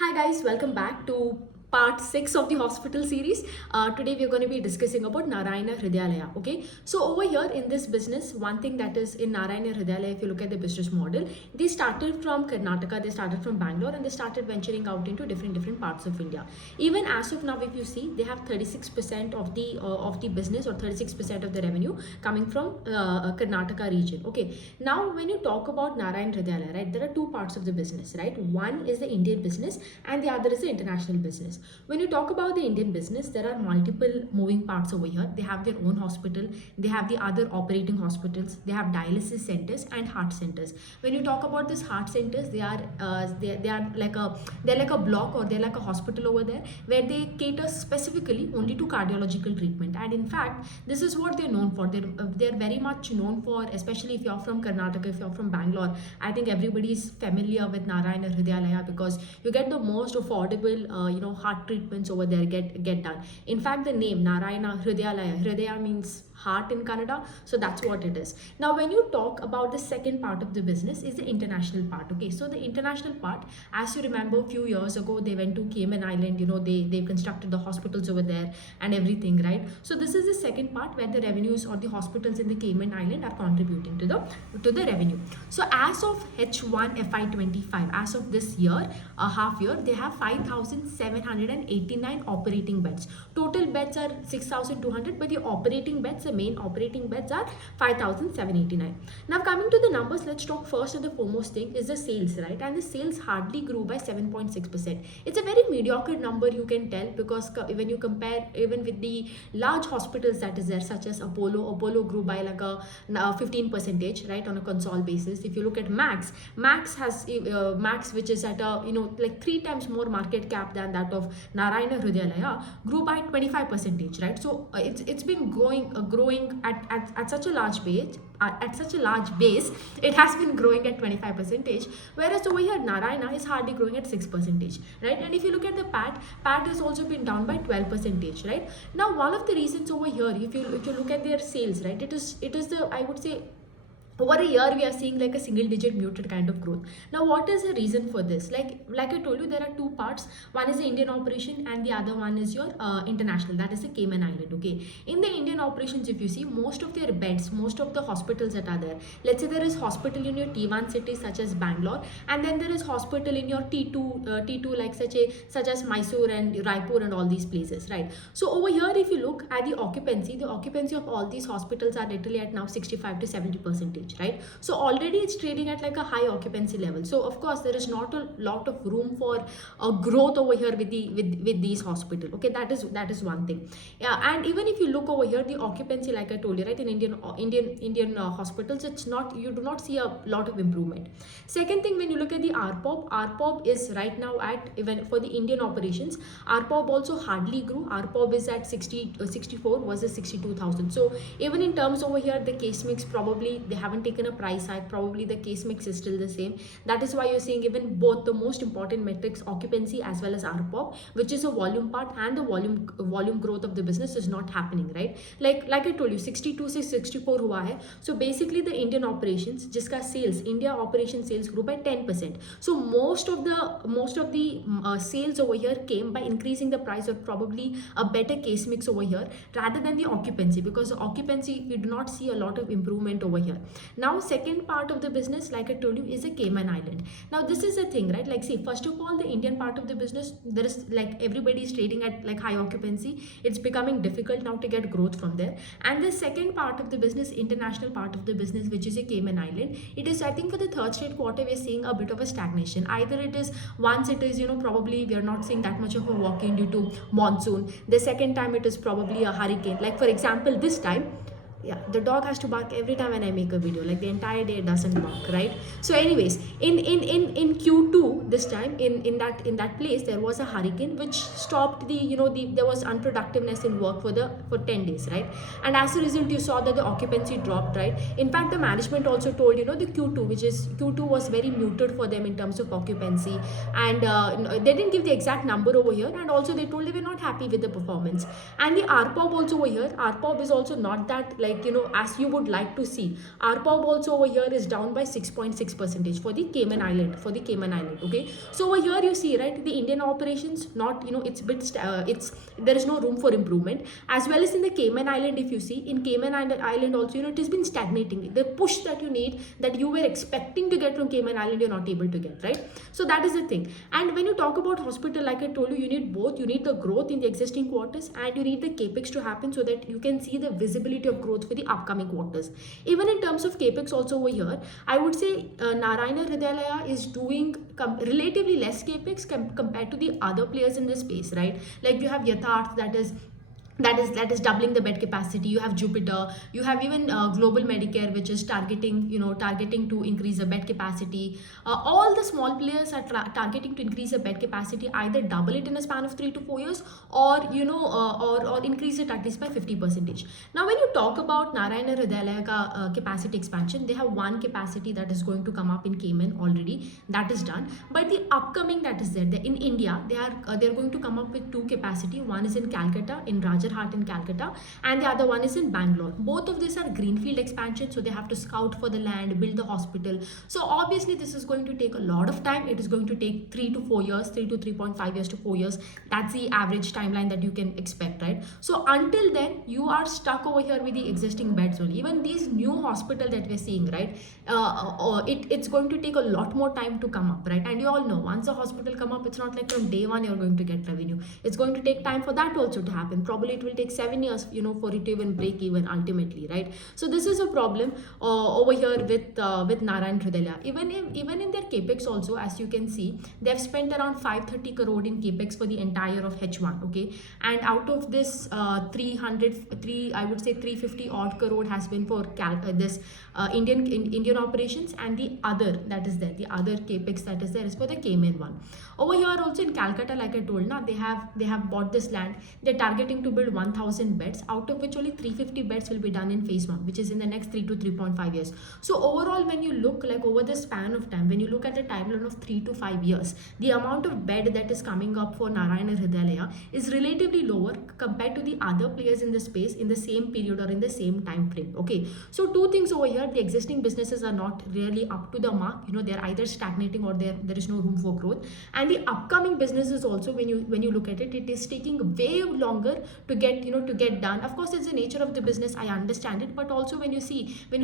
Hi guys, welcome back to part 6 of the hospital series. Today we are going to be discussing about Narayana Hrudayalaya. Okay, so over here in this business, one thing that is in Narayana Hrudayalaya, if you look at the business model, they started from Karnataka, they started from Bangalore, and they started venturing out into different parts of India. Even as of now, if you see, they have 36% of the business, or 36% of the revenue coming from Karnataka region. Okay, now when you talk about Narayana Hrudayalaya, right, there are two parts of the business, right? One is the Indian business and the other is the international business. When you talk about the Indian business, there are multiple moving parts over here. They have their own hospital, they have the other operating hospitals, they have dialysis centers and heart centers. When you talk about these heart centers, they are like a block, or they're like a hospital over there where they cater specifically only to cardiological treatment. And in fact, this is what they're known for. They're very much known for, especially if you're from Karnataka, if you're from Bangalore. I think everybody is familiar with Narayana Hrudayalaya because you get the most affordable heart treatments over there get done. In fact, the name Narayana Hrudayalaya, Hrudaya means heart in Kannada, so that's what it is. Now when you talk about the second part of the business is the international part. Okay, so the international part, as you remember, a few years ago they went to Cayman Island. They constructed the hospitals over there and everything, right? So this is the second part where the revenues or the hospitals in the Cayman Island are contributing to the revenue. So as of H1FY25, as of this year, a half year, they have 5,789 operating beds. Total beds are 6,200, but the operating beds, the main operating beds, are 5,789. Now coming to the numbers, let's talk first, and the foremost thing is the sales, right? And the sales hardly grew by 7.6%. It's a very mediocre number, you can tell, because when you compare even with the large hospitals that is there, such as Apollo grew by like a 15%, right, on a console basis. If you look at Max has Max, which is at a like 3 times more market cap than that of Narayana Hrudayalaya, grew by 25%, right? So it's been growing at such a large base. At such a large base, it has been growing at 25%, whereas over here Narayana is hardly growing at 6%, right? And if you look at the PAT has also been down by 12%, right? Now one of the reasons over here, if you look at their sales, right, it is the, I would say, over a year we are seeing like a single digit muted kind of growth. Now what is the reason for this? Like I told you, there are two parts. One is the Indian operation and the other one is your international, that is the Cayman Island. Okay, in the Indian operations, if you see, most of their beds, most of the hospitals that are there, let's say there is hospital in your T1 cities such as Bangalore, and then there is hospital in your T2 like such as Mysore and Raipur and all these places, right? So over here, if you look at the occupancy of all these hospitals are literally at now 65 to 70%, right? So already it's trading at like a high occupancy level. So of course there is not a lot of room for growth over here with these hospitals. Okay, that is one thing. Yeah, and even if you look over here, the occupancy, like I told you, right, in Indian hospitals, it's not, you do not see a lot of improvement. Second thing, when you look at the RPOB is right now at, even for the Indian operations, RPOB also hardly grew. RPOB is at 64 versus 62,000. So even in terms over here, the case mix, probably they haven't taken a price hike, probably the case mix is still the same. That is why you're seeing even both the most important metrics, occupancy as well as RPOB, which is a volume part, and the volume growth of the business is not happening, right? Like I told you, 62 से 64 हुआ है. So basically the Indian operations, जिसका sales, India operation sales grew by 10%. So most of the sales over here came by increasing the price, or probably a better case mix over here, rather than the occupancy, because occupancy, we do not see a lot of improvement over here. Now second part of the business, like I told you, is a Cayman Island. Now this is a thing, right? Like, see, first of all, the Indian part of the business, there is, like, everybody is trading at like high occupancy. It's becoming difficult now to get growth from there. And the second part of the business, international part of the business, which is a Cayman Island, it is, I think, for the third straight quarter we're seeing a bit of a stagnation. Either it is, once it is, probably we are not seeing that much of a walk-in due to monsoon. The second time it is probably a hurricane. Like for example, this time, yeah, the dog has to bark every time when I make a video, like the entire day it doesn't bark, right? So anyways, in Q2 this time, in that place, there was a hurricane which stopped there was unproductiveness in work for 10 days, right? And as a result, you saw that the occupancy dropped, right? In fact, the management also told, the Q2 was very muted for them in terms of occupancy, and they didn't give the exact number over here, and also they told they were not happy with the performance. And the RPOB also over here, RPOB is also not that, like, like, as you would like to see. ARPOB also over here is down by 6.6% for the Cayman Island, okay. So over here you see, right, the Indian operations, not, it's there is no room for improvement. As well as in the Cayman Island, if you see, in Cayman Island also, it has been stagnating. The push that you need, that you were expecting to get from Cayman Island, you're not able to get, right? So that is the thing. And when you talk about hospital, like I told you, you need both. You need the growth in the existing quarters, and you need the capex to happen, so that you can see the visibility of growth for the upcoming quarters. Even in terms of capex also over here, I would say Narayana Hrudayalaya is doing relatively less capex compared to the other players in this space, right? Like you have Yatharth, that is doubling the bed capacity. You have Jupiter, you have even Global Medicare, which is targeting to increase the bed capacity. All the small players are targeting to increase the bed capacity, either double it in a span of 3 to 4 years, or or increase it at least by 50%. Now when you talk about Narayana Hrudayalaya capacity expansion, they have one capacity that is going to come up in Cayman already, that is done. But the upcoming that is there in India, they're going to come up with two capacity. One is in Calcutta, in Rajarhat in Calcutta, and the other one is in Bangalore. Both of these are greenfield expansion, so they have to scout for the land, build the hospital. So obviously this is going to take a lot of time. It is going to take 3 to 4 years, 3 to 3.5 years to 4 years. That's the average timeline that you can expect, right? So until then, you are stuck over here with the existing beds only. Even these new hospital that we're seeing, right, it's going to take a lot more time to come up, right? And you all know, once a hospital come up, it's not like from day one you're going to get revenue. It's going to take time for that also to happen. Probably it will take 7 years, for it to even break even ultimately, right? So this is a problem over here with Narayana Hrudayalaya. Even in their capex also, as you can see, they have spent around 530 crore in capex for the entire of H1, okay. And out of this, I would say 350 odd crore has been for this Indian operations, and the other that is there, the other capex that is there is for the Cayman one. Over here also in Calcutta, like I told, they have bought this land. They're targeting to build 1000 beds, out of which only 350 beds will be done in phase 1, which is in the next 3 to 3.5 years. So overall, when you look like over the span of time, when you look at the timeline of 3 to 5 years, the amount of bed that is coming up for Narayana Hrudayalaya is relatively lower compared to the other players in the space in the same period or in the same time frame, okay. So two things over here: the existing businesses are not really up to the mark, they're either stagnating or there is no room for growth. And the upcoming businesses also, when you look at it, it is taking way longer to get done. Of course, it's the nature of the business, I understand it, but also when you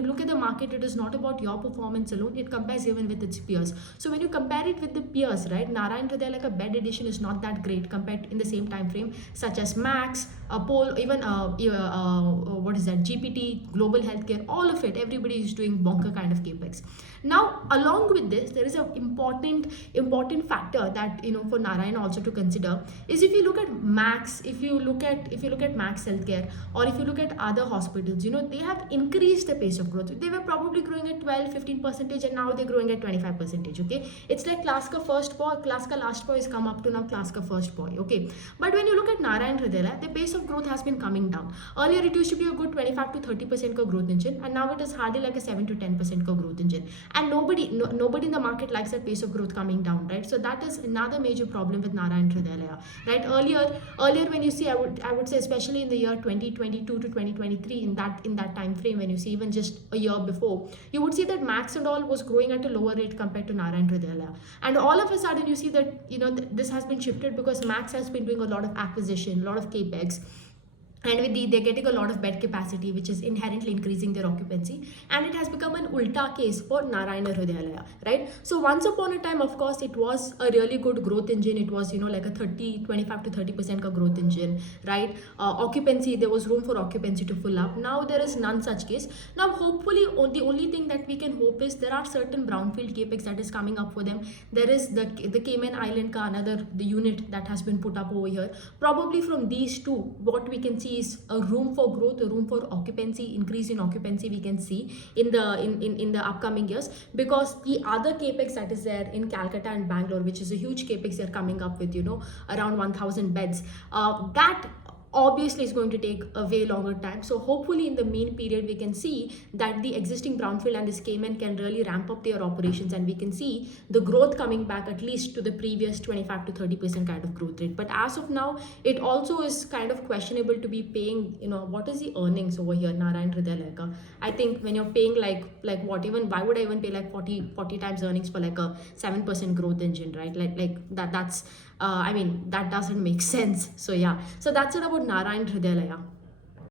look at the market, it is not about your performance alone. It compares even with its peers. So when you compare it with the peers, right, Narayana Hrudayalaya, like a bed addition is not that great compared in the same time frame, such as Max, Pole, even what is that, GPT, Global Healthcare, all of it, everybody is doing bonker kind of capex. Now along with this, there is an important factor that for Narayana also to consider is, if you look at Max, if you look at Max Healthcare, or if you look at other hospitals, they have increased the pace of growth. They were probably growing at 12-15%, and now they're growing at 25%, okay. It's like Klaska first boy, Klaska last boy has come up to now Klaska first boy, okay. But when you look at Narayana Hrudayalaya, the pace of growth has been coming down. Earlier it used to be a good 25 to 30% growth engine, and now it is hardly like a 7 to 10% growth engine. And nobody in the market likes that pace of growth coming down, right? So that is another major problem with Narayana Hrudayalaya, right? Earlier when you see, I would say, especially in the year 2022 to 2023, in that time frame, when you see even just a year before, you would see that Max and all was growing at a lower rate compared to Narayana Hrudayalaya. And all of a sudden you see that this has been shifted because Max has been doing a lot of acquisition, a lot of capex, and with they're getting a lot of bed capacity, which is inherently increasing their occupancy, and it has become an ulta case for Narayana Hrudayalaya, right? So once upon a time, of course, it was a really good growth engine. It was like a 25 to 30% growth engine, right? Occupancy, there was room for occupancy to fill up. Now there is none such case. Now hopefully, the only thing that we can hope is there are certain brownfield capex that is coming up for them. There is the Cayman Island the unit that has been put up over here. Probably from these two, what we can see is a room for growth, a room for occupancy, increase in occupancy we can see in the upcoming years, because the other capex that is there in Calcutta and Bangalore, which is a huge capex, they're coming up with around 1000 beds, that obviously it's going to take a way longer time. So hopefully in the mean period we can see that the existing brownfield and this Cayman can really ramp up their operations, and we can see the growth coming back at least to the previous 25 to 30% kind of growth rate. But as of now, it also is kind of questionable to be paying, what is the earnings over here, Narayana Hrudayalaya. I think when you're paying like what, even why would I even pay like 40 times earnings for like a 7% growth engine, right? Like that's I mean, that doesn't make sense. So yeah, so that's it about Narayana Hrudayalaya.